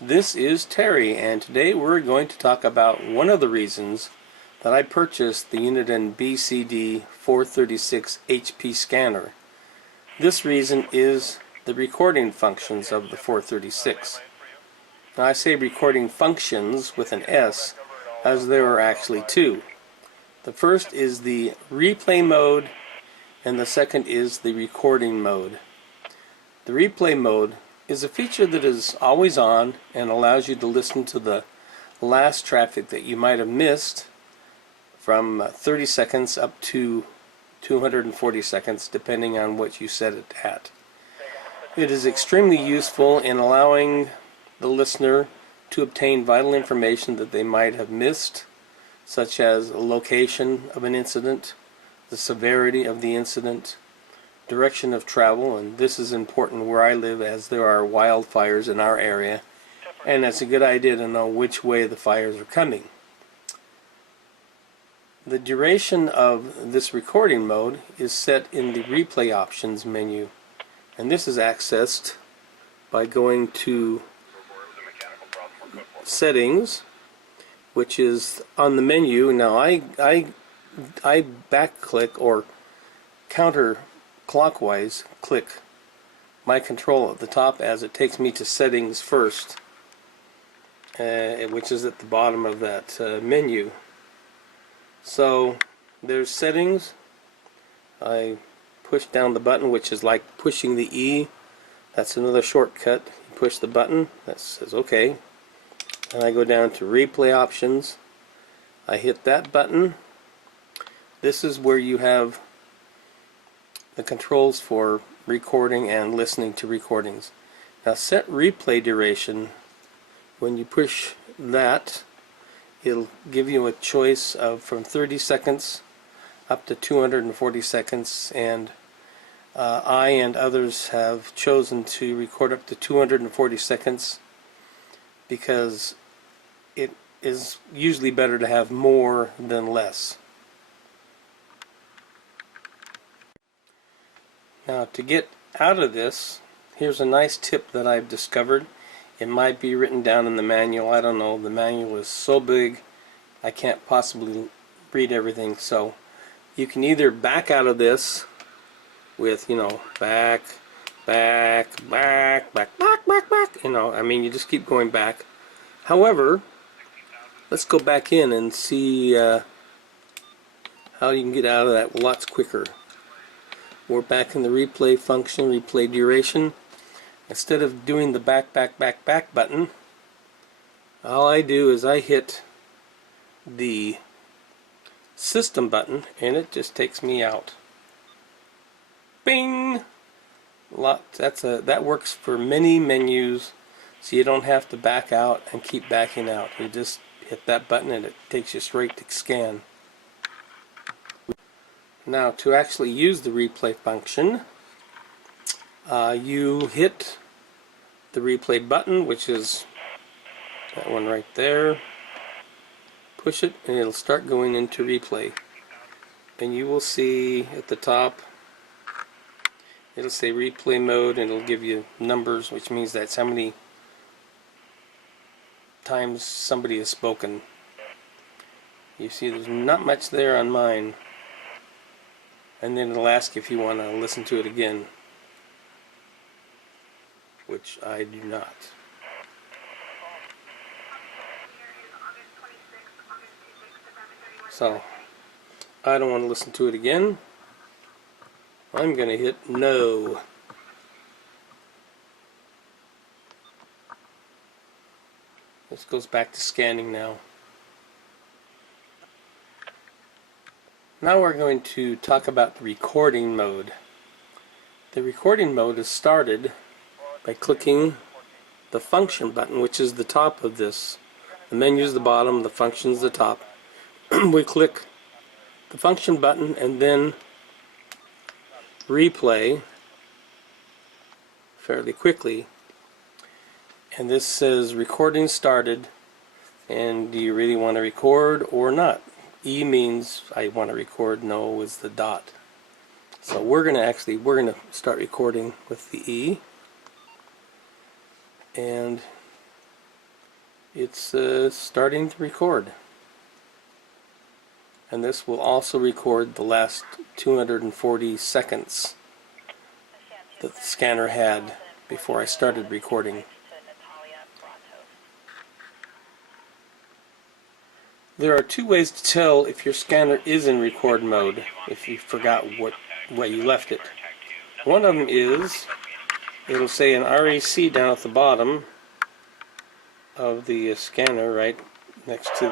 This is Terry, and today we're going to talk about one of the reasons that I purchased the Uniden BCD436HP scanner. This reason is the recording functions of the 436. Now I say recording functions with an S, as there are actually two. The first is the replay mode, and the second is the recording mode. The replay mode is a feature that is always on and allows you to listen to the last traffic that you might have missed from 30 seconds up to 240 seconds, depending on what you set it at. It is extremely useful in allowing the listener to obtain vital information that they might have missed, such as a location of an incident, the severity of the incident, direction of travel, and this is important where I live as there are wildfires in our area, and it's a good idea to know which way the fires are coming. The duration of this recording mode is set in the replay options menu, and this is accessed by going to settings, which is on the menu. Now I back click or counterclockwise click my control at the top as it takes me to settings first, which is at the bottom of that menu. So there's settings. I push down the button, which is like pushing the E. That's another shortcut. You push the button that says OK, and I go down to replay options. I hit that button. This is where you have the controls for recording and listening to recordings. Now set replay duration. When you push that, it'll give you a choice of from 30 seconds up to 240 seconds, and I and others have chosen to record up to 240 seconds because it is usually better to have more than less. Now to get out of this, here's a nice tip that I've discovered. It might be written down in the manual, I don't know. The manual is so big I can't possibly read everything. So you can either back out of this with, back, I mean, you just keep going back. However, let's go back in and see how you can get out of that lots quicker. We're back in the replay function, replay duration. Instead of doing the back button, all I do is I hit the system button and it just takes me out. Bing! That works for many menus, so you don't have to back out and keep backing out. You just hit that button and it takes you straight to scan. Now to actually use the replay function, you hit the replay button, which is that one right there. Push it and it'll start going into replay. And you will see at the top, it'll say replay mode, and it'll give you numbers, which means that's how many times somebody has spoken. You see there's not much there on mine. And then it'll ask if you want to listen to it again, which I do not. So I don't want to listen to it again. I'm going to hit no. This goes back to scanning now. Now we're going to talk about the recording mode. The recording mode is started by clicking the function button, which is the top of this. The menu is the bottom, the function is the top. We click the function button and then replay fairly quickly. And this says recording started, and do you really want to record or not? E means I want to record, no is the dot. So we're going to start recording with the E, and it's starting to record. And this will also record the last 240 seconds that the scanner had before I started recording. There are two ways to tell if your scanner is in record mode if you forgot what you left it. One of them is, it'll say an REC down at the bottom of the scanner, right next to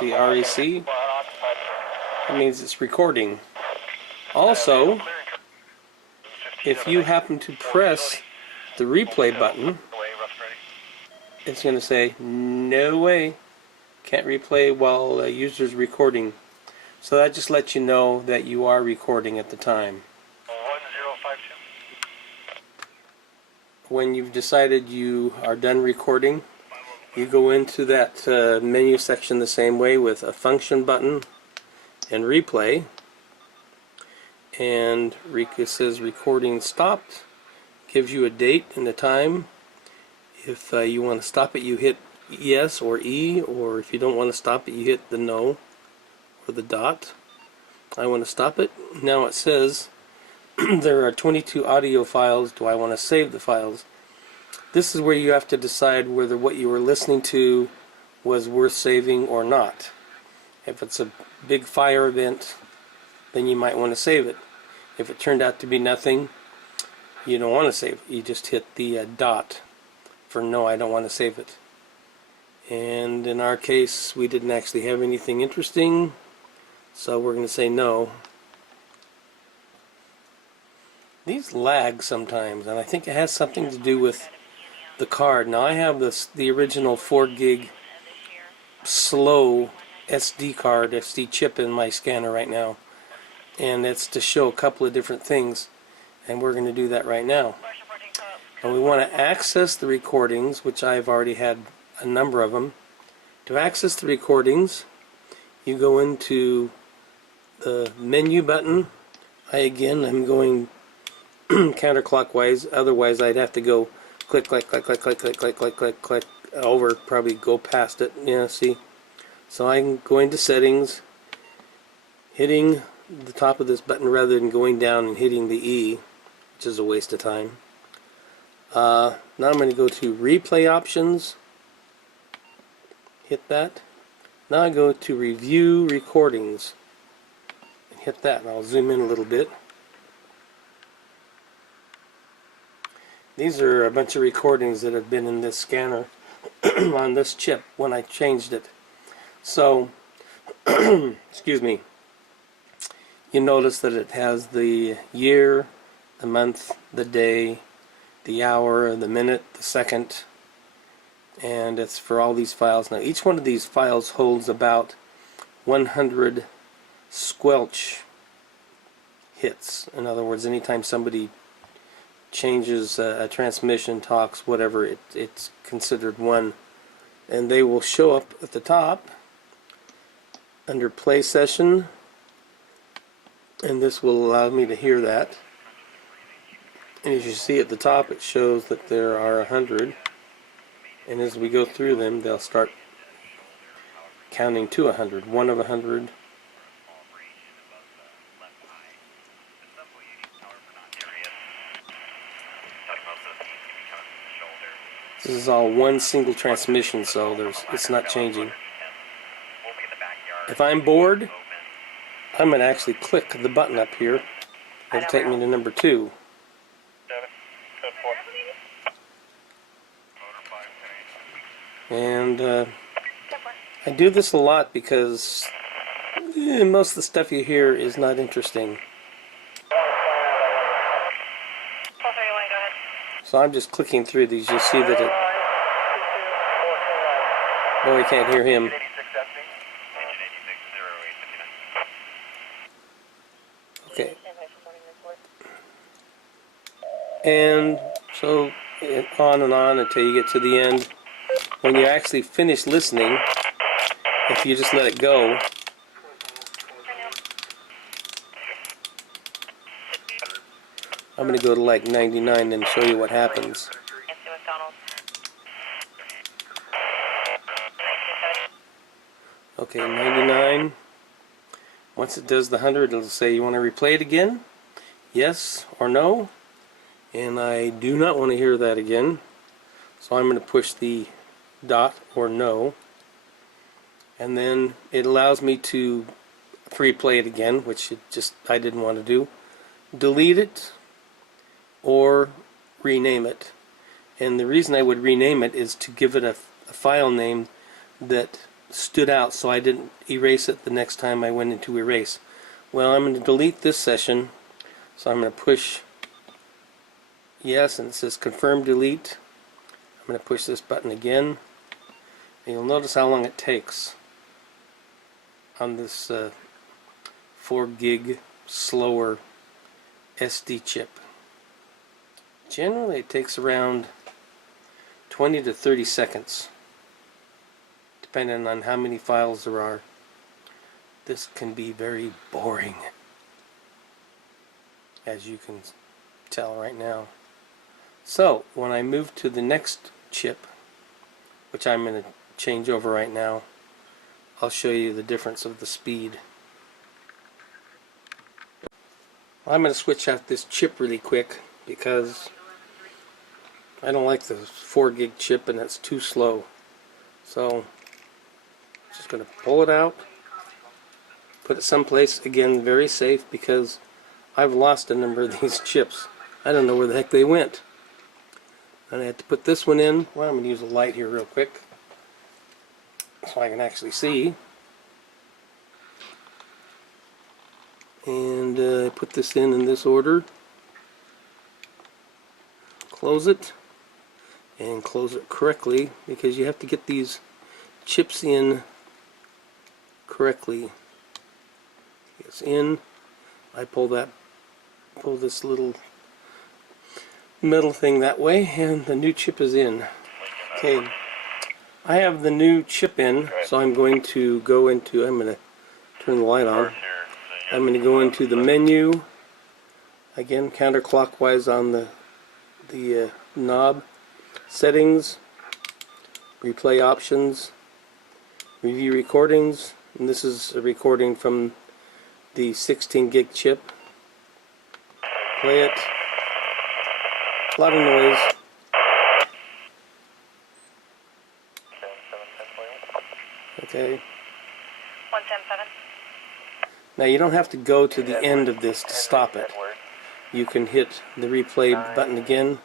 the REC. That means it's recording. Also, if you happen to press the replay button, it's going to say, no way, can't replay while a user's recording. So that just lets you know that you are recording at the time. When you've decided you are done recording, you go into that menu section the same way with a function button and replay, and it says recording stopped, gives you a date and a time. If you want to stop it, you hit yes or E, or if you don't want to stop it, you hit the no or the dot. I want to stop it. Now it says there are 22 audio files. Do I want to save the files? This is where you have to decide whether what you were listening to was worth saving or not. If it's a big fire event, then you might want to save it. If it turned out to be nothing, you don't want to save it. You just hit the dot for no, I don't want to save it. And in our case, we didn't actually have anything interesting, so we're going to say no. These lag sometimes, and I think it has something to do with the card. Now I have the original 4 gig slow SD chip in my scanner right now, and it's to show a couple of different things, and we're going to do that right now. And we want to access the recordings, which I've already had a number of them. To access the recordings, you go into the menu button. I'm going counterclockwise, otherwise I'd have to go click, click, click, click, click, click, click, click, click, click over, probably go past it. Yeah, see? So I'm going to settings, hitting the top of this button rather than going down and hitting the E, which is a waste of time. Now I'm going to go to replay options, hit that. Now I go to review recordings, and hit that, and I'll zoom in a little bit. These are a bunch of recordings that have been in this scanner on this chip when I changed it. So, excuse me, you notice that it has the year, the month, the day, the hour, the minute, the second, and it's for all these files. Now each one of these files holds about 100 squelch hits. In other words, anytime somebody changes a transmission, talks, whatever, it's considered one. And they will show up at the top under play session, and this will allow me to hear that. And as you see at the top, it shows that there are 100, and as we go through them, they'll start counting to 100, 1 of 100. This is all one single transmission, so it's not changing. If I'm bored, I'm going to actually click the button up here. It'll take me to number 2. And I do this a lot because most of the stuff you hear is not interesting. So I'm just clicking through these. You'll see that it... Oh, we can't hear him. Okay. And so on and on until you get to the end. When you actually finish listening, if you just let it go, I'm going to go to like 99 and show you what happens. Okay, 99. Once it does the 100, it'll say, you want to replay it again? Yes or no? And I do not want to hear that again. So I'm going to push the dot or no. And then it allows me to replay it again, which I didn't want to do. Delete it or rename it. And the reason I would rename it is to give it a file name that stood out so I didn't erase it the next time I went into erase. Well, I'm going to delete this session, so I'm going to push yes, and it says confirm delete. I'm going to push this button again, and you'll notice how long it takes on this 4 gig slower SD chip. Generally it takes around 20 to 30 seconds depending on how many files there are. This can be very boring, as you can tell right now. So when I move to the next chip, which I'm going to change over right now, I'll show you the difference of the speed. I'm going to switch out this chip really quick because I don't like the 4 gig chip and it's too slow. So just going to pull it out, put it someplace, again very safe, because I've lost a number of these chips. I don't know where the heck they went. And I had to put this one in. Well, I'm going to use a light here real quick so I can actually see. And put this in this order. Close it, and close it correctly, because you have to get these chips in correctly. It's in. I pull this little metal thing that way, and the new chip is in. Okay, I have the new chip in, so I'm going to go into, I'm going to turn the light on. I'm going to go into the menu, again counterclockwise on the knob, settings, replay options, review recordings, and this is a recording from the 16 gig chip. Play it. A lot of noise. Okay. 110.7. Now you don't have to go to the end of this to stop it. You can hit the replay button again,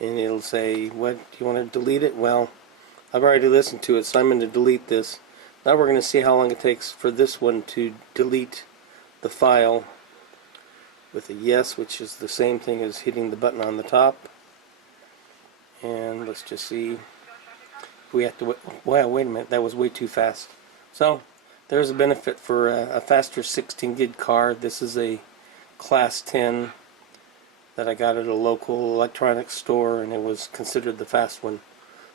and it'll say, what, do you want to delete it? Well, I've already listened to it, so I'm going to delete this. Now we're going to see how long it takes for this one to delete the file with a yes, which is the same thing as hitting the button on the top. And let's just see. We have to wait. Wow, wait a minute, that was way too fast. So there's a benefit for a faster 16 gig card. This is a class 10 that I got at a local electronics store, and it was considered the fast one.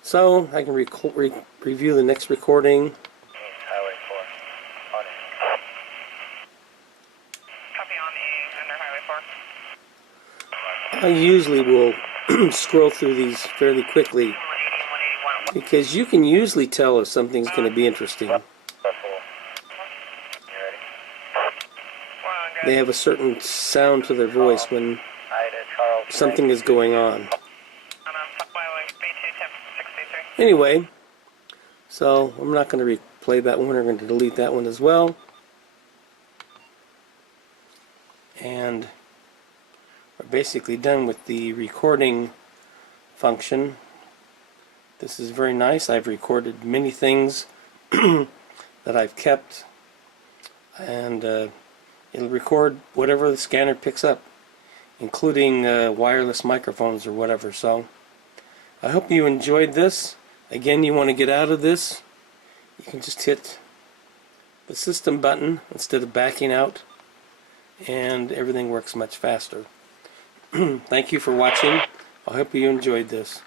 So I can review the next recording. Highway 4. On it. Copy on the under Highway 4. I usually will scroll through these fairly quickly, because you can usually tell if something's going to be interesting. They have a certain sound to their voice when something is going on. Anyway, so I'm not going to replay that one. We're going to delete that one as well. And we're basically done with the recording function. This is very nice. I've recorded many things that I've kept, and it'll record whatever the scanner picks up, including wireless microphones or whatever. So I hope you enjoyed this. Again, you want to get out of this, you can just hit the system button instead of backing out, and everything works much faster. Thank you for watching. I hope you enjoyed this.